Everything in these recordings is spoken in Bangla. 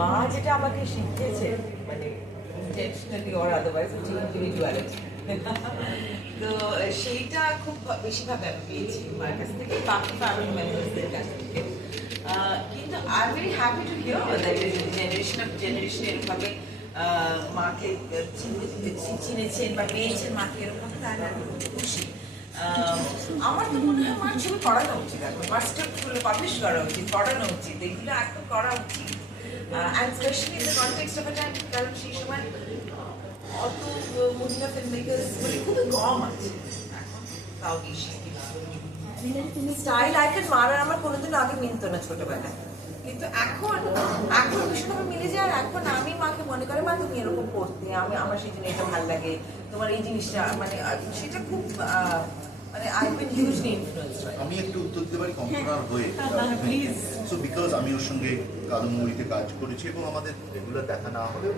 মা যেটা আমাকে শিখিয়েছে মানে ইন্টেনশনালি অর আদারওয়াইজ হচ্ছে ইন্ডিভিজুয়ালিটি তো সেইটা খুব বেশিরভাগ আমি পেয়েছি মার কাছ থেকে, বাকি ফ্যামিলি মেম্বার্সদের কাছ থেকে। কিন্তু I am very happy to hear that generation of generation এরকমভাবে মাকে চিনেছেন বা পেয়েছেন মাকে এরকম তাই না খুশি। আমার তো মনে হয় মার ছবি পড়ানো উচিত এখন। মাস্টারগুলো পাবলিশ করা উচিত, পড়ানো উচিত, এগুলো এখন করা উচিত। And specially in the context of time কারণ সেই সময় অত মহিলা ফিল্ম মেকার্স মানে খুবই কম আছে তাও বেশি স্টাইল আইকন মার আর আমার কোনোদিন আগে মিলতো না ছোটবেলায়। কিন্তু এখন এখন ভীষণভাবে মিলে যায় আর এখন আমি মাকে মনে করে, মা, তুমি এরকম করতে, আমি, আমার সেই জিনিসটা ভালো লাগে। তোমার এই জিনিসটা মানে সেটা খুব মানে আই বিন হিউজলি আমি একটু উত্তর দিতে পারি কম্পোনার হয়ে। প্লিজ সো বিকজ আমি ওর সঙ্গে কালো মুড়িতে কাজ করেছি এবং আমাদের রেগুলার দেখা না হলেও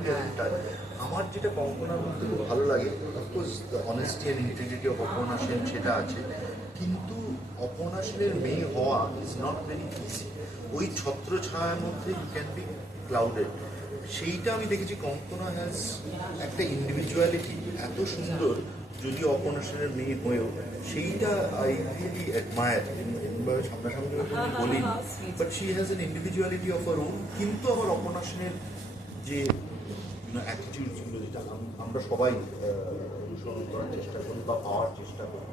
আমার যেটা কঙ্কনার মধ্যে খুব ভালো লাগে of course honesty and integrity of Aparna Sen সেটা আছে কিন্তু অপর্ণা সেনের মেয়ে হওয়া ইজ নট ভেরি ইজি ওই ছত্র ছায়ার মধ্যে ইউ ক্যান বি ক্লাউডেড সেইটা আমি দেখেছি কঙ্কনা হ্যাজ একটা ইন্ডিভিজুয়ালিটি এত সুন্দর যদি অপর্ণা সেনের মেয়ে হয়েও সেইটা আই রিয়েলি অ্যাডমায়ার সামনাসামনি বলি but she has an individuality of her own কিন্তু আমার অপর্ণা সেনের যে অ্যাটিটিউডসগুলো যেটা আমরা সবাই অনুসরণ করার চেষ্টা করি বা পাওয়ার চেষ্টা করি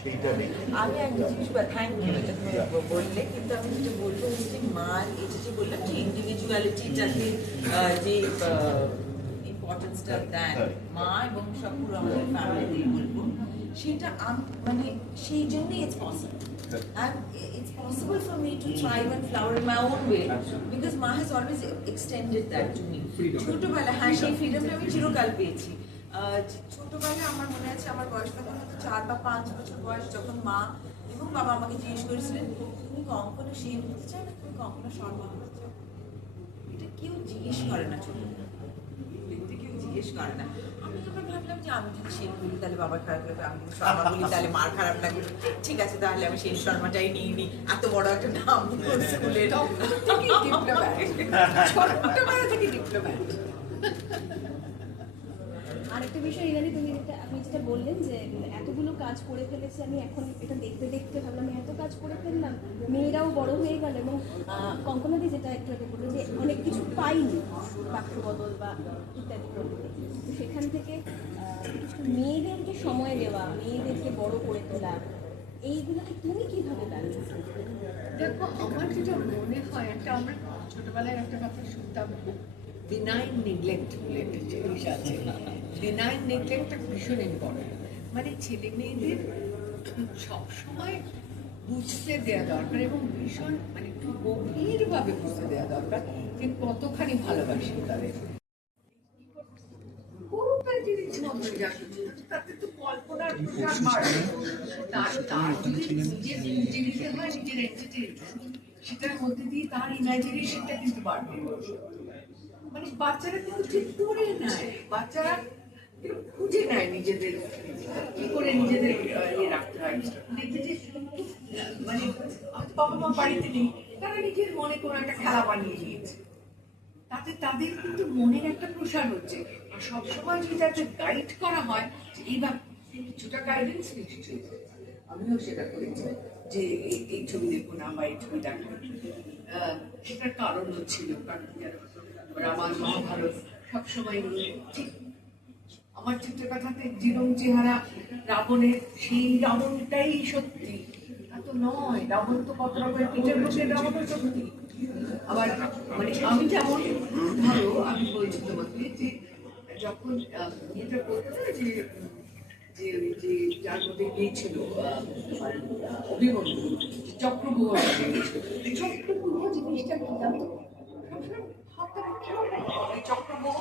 সেইটা নেই। আমি একটা জিনিস থ্যাংক ইউ এটা তুমি বললে কিন্তু আমি যেটা বলব যে মার এটা যে বললাম যে ইন্ডিভিজুয়ালিটিটাকে যে ইম্পর্টেন্সটা দেন মা এবং সব পুরো আমাদের ফ্যামিলি বলব সেটা মানে সেই জন্যই it's possible And it's possible for me to thrive and flower in my own way because Ma has always extended that to me. ছোটবেলা হ্যাঁ সেই ফ্রিডমটা আমি চিরকাল পেয়েছি। ছোটবেলায় আমার মনে আছে আমার বয়স তখন হয়তো চার বা পাঁচ বছর বয়স যখন মা এবং বাবা আমাকে জিজ্ঞেস করেছিলেন তুমি কঙ্কনা সেন হতে চাও না তুমি কঙ্কনা শর্মা হতে চাও এটা কেউ জিজ্ঞেস করে না ছোট দেখতে কেউ জিজ্ঞেস করে না। আমি আবার ভাবলাম যে আমি যদি সেন বলি তাহলে বাবার খারাপ লাগবে আমি যদি শর্মা বলি তাহলে মার খারাপ লাগবে। ঠিক আছে তাহলে আমি সেই শর্মাটাই নিয়ে নিই এত বড় একটা নাম স্কুলের ছোটবেলা থেকে ডিপ্লোম্যাট আরেকটা বিষয় ইরানি তুমি যেটা, আপনি যেটা বললেন যে এতগুলো কাজ করে ফেলেছি, আমি এখন এটা দেখতে দেখতে ভাবলাম, এত কাজ করে ফেললাম, মেয়েরাও বড় হয়ে গেল এবং কঙ্কনাদি যেটা একটু আগে বলল যে অনেক কিছু পাইনি, বাক্য বদল বা ইত্যাদি প্রভৃতি তো সেখান থেকে মেয়েদেরকে সময় দেওয়া, মেয়েদেরকে বড় করে তোলা, এইগুলোকে তুমি কীভাবে ব্যালেন্স দেখো, আমার যেটা মনে হয়, একটা আমরা ছোটবেলায় একটা কথা শুনতাম বিনাইন নেগলেক্ট বলে একটা জিনিস আছে। বিনাইন নেগলেক্টটা ভীষণ ইম্পর্টেন্ট মানে ছেলে মেয়েদের সবসময় বুঝতে দেওয়া দরকার এবং ভীষণ মানে একটু গভীরভাবে বুঝতে দেওয়া দরকার যে কতখানি ভালোবাসি তাদের। জিনিস মতো তাতে তো কল্পনার প্রসার তার তার যদি নিজের ইন্টিগ্রিটি হয়, নিজের এন্টারটেইনমেন্ট সেটার মধ্যে দিয়ে তার ইমাজিনেশনটা কিন্তু বাড়বে। মানে বাচ্চারা কিন্তু ঠিক করে নেয়। বাচ্চারা খুঁজে নেয় নিজেদের কি করে নিজেদের ইয়ে রাখতে হয়। দেখবে যে মানে বাবা মা বাড়িতে নেই তারা নিজের মনে কোনো একটা খেলা বানিয়ে নিয়েছে। তাতে তাদের কিন্তু মনের একটা প্রসার হচ্ছে। আর সবসময় যদি তাদের গাইড করা হয় যে এইবার কিছুটা গাইডেন্স নিশ্চয়ই। আমিও সেটা করেছি যে এই- ছবি দেখো না বা এই ছবি দেখো আহ, সেটার কারণ হচ্ছিল কারণ রামায়ণ মহাভারত সবসময় ঠিক আমার চিত্র কথাতে জীবন চেহারা, রাবণের সেই রাবণটাই সত্যি। এত নয়, রাবণ তো কত রকমের পিঠের মুখে রাবণও সত্যি। আবার মানে আমি যেমন, ধরো, আমি বলছি তোমাকে যে, যখন এটা বলতো না যে যে যে যার মধ্যে গিয়েছিল অভিমন্যু এই চক্রবুহ জিনিসটা কি সবসময় ভাবতাম কেন এই চক্রবুহ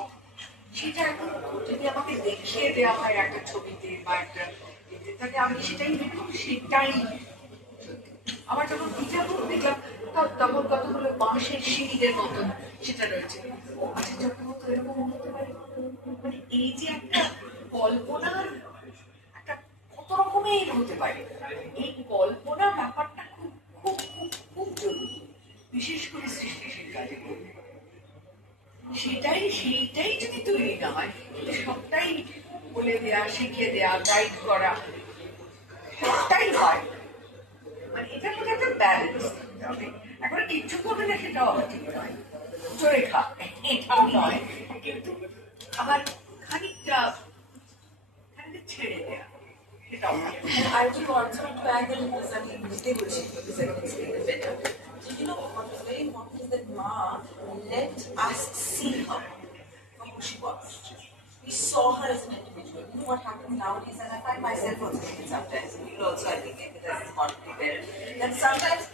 সেটা এখন যদি আমাকে দেখিয়ে দেওয়া হয় একটা ছবিতে বা একটা তাহলে আমি সেটাই দেখব, সেটাই। আমার যখন বিজাপুর দেখলাম তা- তখন কতগুলো বাঁশের সিঁড়িদের মতন সেটা রয়েছে আচ্ছা যখন এরকম হতে পারে মানে এই যে একটা কল্পনার একটা কত রকমের হতে পারে, এই কল্পনার ব্যাপারটা খুব খুব খুব খুব জরুরি, বিশেষ করে সৃষ্টিশীল কাজে সেটাই, সেইটাই যদি তৈরি না হয় সবটাই বলে দেয়া, শিখিয়ে দেয়া গাইড করা, সবটাই হয় মানে এটার মধ্যে একটা ব্যালেন্স এখন কিচ্ছু করবে না, সেটাও আবার ঠিক নয় চড়ে খা এটাও নয়, কিন্তু আবার খানিকটা খানিকটা ছেড়ে দেয়া। I would want to add can explain it better. So, you know, what was very important is that Ma let us see her for who she was. We saw her as an individual. You know what happens nowadays, and I find myself also it sometimes, and you also, I think, empathize as modern parent, that sometimes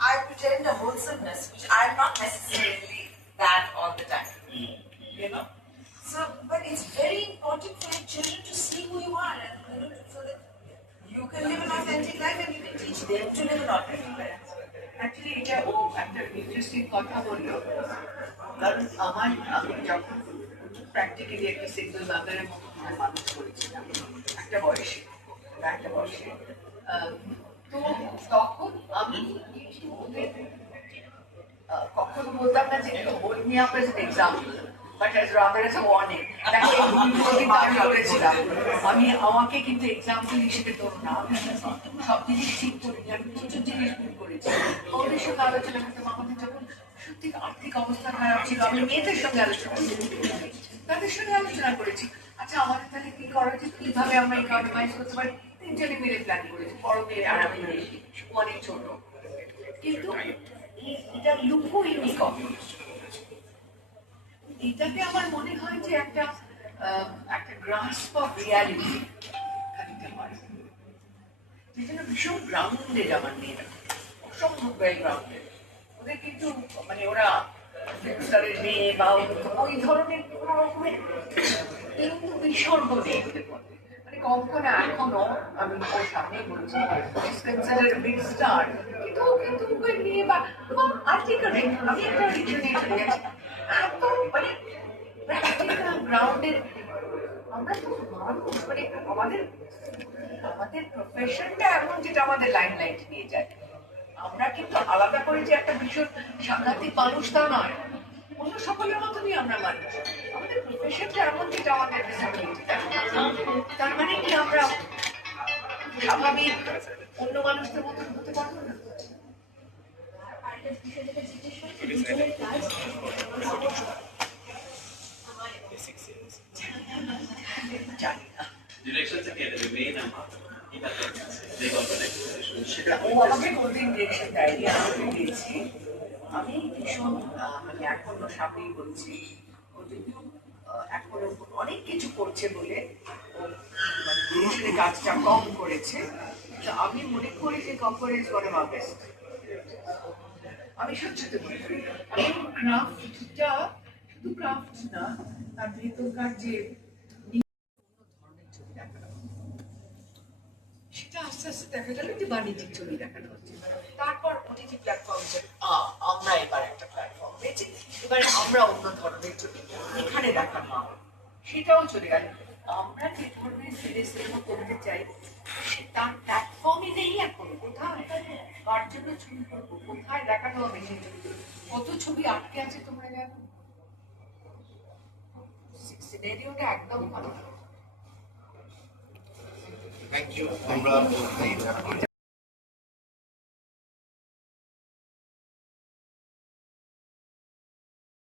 I pretend a wholesomeness, which I'm not necessarily that all the time. You know? So, but it's very important for your children to see who you are and you know, so that you can live an authentic life and you can teach them to live an authentic life. Actually এটা, ও, একটা ইন্টারেস্টিং কথা বলল। কারণ আমার, আমি যখন প্র্যাকটিক্যালি একটা সিঙ্গল মাদারের মতো মানুষ করেছিলাম, একটা বয়সে একটা বয়সে তো তখন আমি কখনো বলতাম না যে hold me up as example but rather আমি আমাকে কিন্তু এক্সাম্পল সব জিনিস ঠিক করিনি আমি প্রচুর জিনিস করেছি। ওদের সঙ্গে আলোচনা করতাম আর্থিক অবস্থা মেয়েদের সঙ্গে আলোচনা তাদের সঙ্গে আলোচনা করেছি। আচ্ছা আমাদের তাহলে কি করা? উচিত কীভাবে আমরা ইকোনমাইজ করতে পারি? তিনজনে মিলে প্ল্যান করেছি। বড় মেয়ে আর অনেক ছোট। কিন্তু এটা লুকো ইউনিকম এটাতে আমার মনে হয় যে একটা একটা গ্রাস্প অফ রিয়ালিটি খানিকটা হয়। ভীষণ গ্রাউন্ডেড আমার মেয়েরা। অসম্ভব ওয়েল গ্রাউন্ডেড ওদের কিন্তু মানে ওরা মেয়ে বা ওই ধরনের কোনো রকমের কিন্তু বিসর্গ নেই ওদের মানে কখনো এখনও আমি ওর সামনেই বলছি কনসিডার বিগ স্টার কিন্তু ও কিন্তু ওকে নিয়ে বা, এবং আর্টিকুলেট আমি একটা রিজনে চলে গেছি। এত মানে গ্রাউন্ডের আমরা মানুষ মানে আমাদের আমাদের প্রফেশনটা এমন যেটা আমাদের লাইন লাইট নিয়ে যায় আমরা কিন্তু আলাদা করে যে একটা ভীষণ সাংঘাতিক মানুষ তা নয়। অন্য সকলের মতনই আমরা মানুষ। আমাদের প্রফেশনটা এমন যেটা আমাদের ডিসেবিলিটি তার মানে কি আমরা স্বাভাবিক অন্য মানুষদের মতন হতে পারব না। আরেকটা জিজ্ঞেস করছি দুজনের কাজ ডিরেকশন থেকে এটা মেইন আমার এটা যে গল্পটা সেটা ও আমাকে কোনদিন ডিরেকশন দেয়নি আমি দিয়েছি। আমি ভীষণ মানে এখনও সামনেই বলছি ও যদিও এখনও অনেক কিছু করছে বলে মানে কাজটা কম করেছে। তো আমি মনে করি যে কম্পার ইজ ওয়ান অফ বেস্ট আমি মনে করি এবং ক্রাফটটা শুধু ক্রাফট না, তার ভেতরকার যে সেটা আস্তে আস্তে দেখা ছবি দেখানো হচ্ছে। তারপর ওটিটি প্ল্যাটফর্ম আমরা এবার একটা প্ল্যাটফর্ম এবার আমরা অন্য ধরনের ছবি এখানে দেখানো সেটাও চলে আমরা যে ধরনের করতে চাই, সে তার প্ল্যাটফর্মই নেই এখন, কোথায়? জন্য ছবি করব। কোথায় দেখানো হবে কত ছবি আটকে আছে তোমরা জানো? সিনারিওটা একদম ভালো। না। আমরা